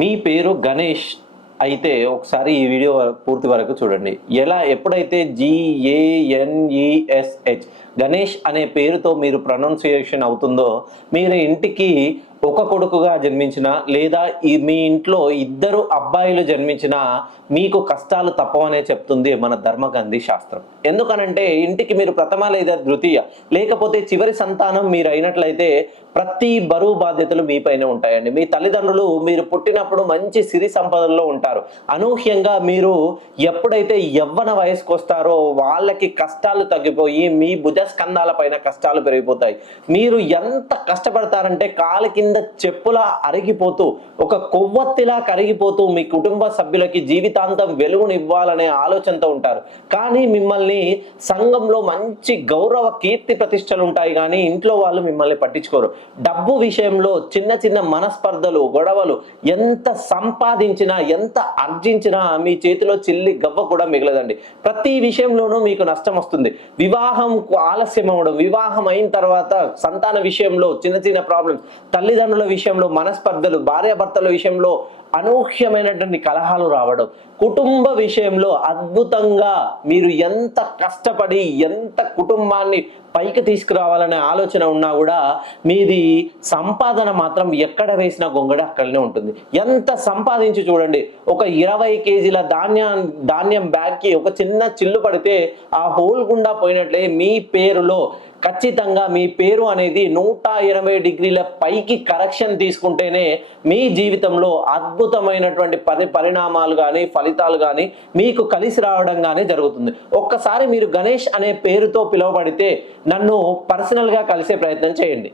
మీ పేరు గణేష్ అయితే ఒకసారి ఈ వీడియో పూర్తి వరకు చూడండి. ఎప్పుడైతే GANESH గణేష్ అనే పేరుతో మీరు ప్రొనౌన్సియేషన్ అవుతుందో, మీరు ఇంటికి ఒక కొడుకుగా జన్మించినా లేదా మీ ఇంట్లో ఇద్దరు అబ్బాయిలు జన్మించినా మీకు కష్టాలు తప్పవనే చెప్తుంది మన ధర్మగంధి శాస్త్రం. ఎందుకనంటే ఇంటికి మీరు ప్రథమ లేదా ద్వితీయ లేకపోతే చివరి సంతానం మీరు అయినట్లయితే ప్రతి బరువు బాధ్యతలు మీపైనే ఉంటాయండి. మీ తల్లిదండ్రులు మీరు పుట్టినప్పుడు మంచి సిరి సంపదల్లో ఉంటారు. అనూహ్యంగా మీరు ఎప్పుడైతే యవ్వన వయసుకు వస్తారో వాళ్ళకి కష్టాలు తగ్గిపోయి మీ భుజస్కంధాల పైన కష్టాలు పెరిగిపోతాయి. మీరు ఎంత కష్టపడతారంటే కాలి కింద చెప్పులా అరిగిపోతూ ఒక కొవ్వొత్తిలా కరిగిపోతూ మీ కుటుంబ సభ్యులకి జీవితాంతం వెలుగునివ్వాలనే ఆలోచనతో ఉంటారు. కానీ మిమ్మల్ని సంఘంలో మంచి గౌరవ కీర్తి ప్రతిష్టలు ఉంటాయి, కానీ ఇంట్లో వాళ్ళు మిమ్మల్ని పట్టించుకోరు. డబ్బు విషయంలో చిన్న చిన్న మనస్పర్ధలు, గొడవలు, ఎంత సంపాదించినా ఎంత ఆర్జించినా మీ చేతిలో చిల్లి గవ్వ కూడా మిగలదండి. ప్రతి విషయంలోనూ మీకు నష్టం వస్తుంది. వివాహం ఆలస్యం అవ్వడం, వివాహం అయిన తర్వాత సంతాన విషయంలో చిన్న చిన్న ప్రాబ్లమ్స్, తల్లిదండ్రుల విషయంలో మనస్పర్ధలు, భార్యాభర్తల విషయంలో అనూహ్యమైనటువంటి కలహాలు రావడం, కుటుంబ విషయంలో అద్భుతంగా మీరు ఎంత కష్టపడి ఎంత కుటుంబాన్ని పైకి తీసుకురావాలనే ఆలోచన ఉన్నా కూడా మీది సంపాదన మాత్రం ఎక్కడ వేసిన గొంగడ అక్కడనే ఉంటుంది. ఎంత సంపాదించి చూడండి, ఒక 20 కేజీల ధాన్యం బ్యాగ్కి ఒక చిన్న చిల్లు పడితే ఆ హోల్ గుండా పోయినట్లే మీ పేరులో ఖచ్చితంగా మీ పేరు అనేది 180 డిగ్రీల పైకి కరెక్షన్ తీసుకుంటేనే మీ జీవితంలో అద్భుతమైనటువంటి పరిణామాలు కానీ ఫలితాలు కానీ మీకు కలిసి రావడం కానీ జరుగుతుంది. ఒక్కసారి మీరు గణేష్ అనే పేరుతో పిలువబడితే నన్ను పర్సనల్గా కలిసే ప్రయత్నం చేయండి.